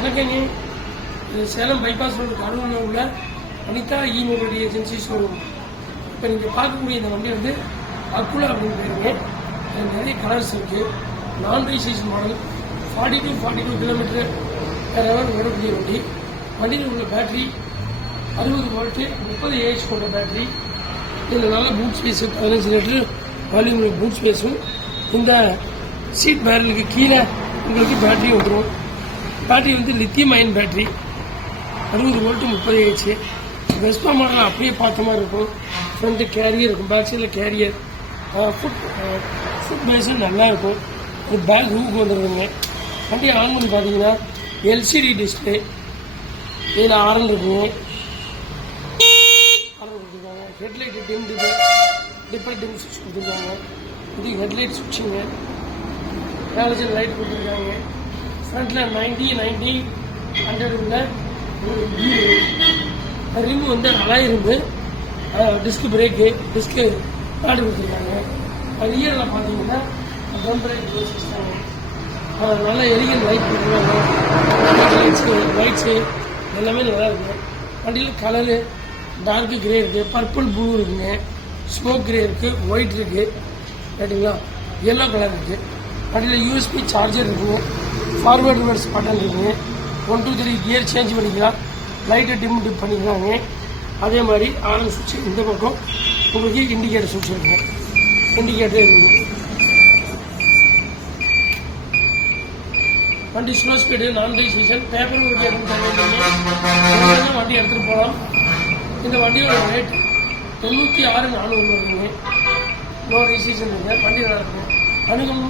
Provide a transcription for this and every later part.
வணக்கங்க. இது Salem bypass road கரூரில் உள்ள அனிதா இ-மொபிலிட்டி ஏஜென்சி ஷோரூம். இப்போ நீங்கள் பார்க்கக்கூடிய இந்த வண்டி வந்து அக்குலா அப்படின்னு பேருங்க. அதில் நிறைய கலர்ஸ் இருக்குது. நான் registration model 40 to 42 kilometre per வரக்கூடிய வண்டி. வண்டியில் உள்ள பேட்டரி 60 வோல்ட்டு 30 ஏஹெச் கொண்ட பேட்டரி. இதில் நல்ல boot space 15 litre volume boot ஸ்பேஸும். இந்த சீட் பேரலுக்கு கீழே உங்களுக்கு பேட்டரி வந்துடும். பேட்டரி வந்து lithium ion battery 60 volt 30 AH. Vespa model அப்படியே பார்த்த மாதிரி இருக்கும். ஃப்ரண்ட்டு கேரியர் இருக்கும், பேக் சைடில் கேரியர், ஃபுட் பேஸும் நல்லா இருக்கும். ஒரு பேக் ரூக்கு வந்துடுதுங்க. வண்டி ஆன் பண்ணி பார்த்தீங்கன்னா எல்சிடி டிஸ்பிளே, இதில் ஆரன் இருக்குங்க. ஆரன் கொடுத்துருக்காங்க. ஹெட்லைட்டு டிப்பர் டிம் சுவிட்ச் கொடுத்துருக்காங்க. இது ஹெட்லைட் சுவிட்சுங்க. ஹாலஜன் லைட் கொடுத்துருக்காங்க. ஃப்ரண்ட்டில் 90 100 உள்ள ஒரு ரிம் வந்து அலாய் இரும்பு. டிஸ்க் பிரேக்கு, டிஸ்க்கு பேடு கொடுத்துருக்காங்க. ரியரில் பார்த்தீங்கன்னா ட்ரம் பிரேக் வச்சுருக்காங்க. நல்லா எலிகன் லைட் கொடுத்துருக்காங்க. லைட்ஸு எல்லாமே நல்லா இருக்குது. வண்டியில் கலரு டார்க் கிரே இருக்குது, பர்பிள் ப்ளூ இருக்குங்க, ஸ்மோக் கிரே இருக்குது, ஒயிட் இருக்குது, ரைட்டுங்களா, எல்லோ கலர் இருக்குது. வண்டியில் யூஎஸ்பி சார்ஜர் இருக்குங்க. ஃபார்வேர்டு ரிவர்ஸ் பட்டன் இருக்குங்க. 1 2 3 கியர் சேஞ்ச் பண்ணிக்கலாம். லைட்டை டிப் பண்ணிக்கிறாங்க. அதே மாதிரி ஆரன் சுவிட்ச் இந்த பக்கம் உங்களுக்கு இண்டிகேட்டர் சுவிட்ச் இருக்குங்க. இண்டிகேட்டர் இருக்குங்க. வண்டி ஸ்லோ ஸ்பீடு, நான் ரெஜிஸ்ட்ரேஷன், பேப்பர் ஒர்க் எதுவும் தேவையில்லைங்க. வண்டி எடுத்துகிட்டு போகலாம். இந்த வண்டியோட ரேட் 96,400 வருதுங்க. நோ ரெஜிஸ்ட்ரேஷன் இருக்குங்க. வண்டி நல்லா இருக்குங்க. அணுகும்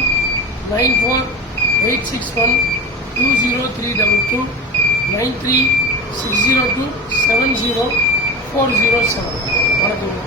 9486120322 9360270 407. வணக்கங்க.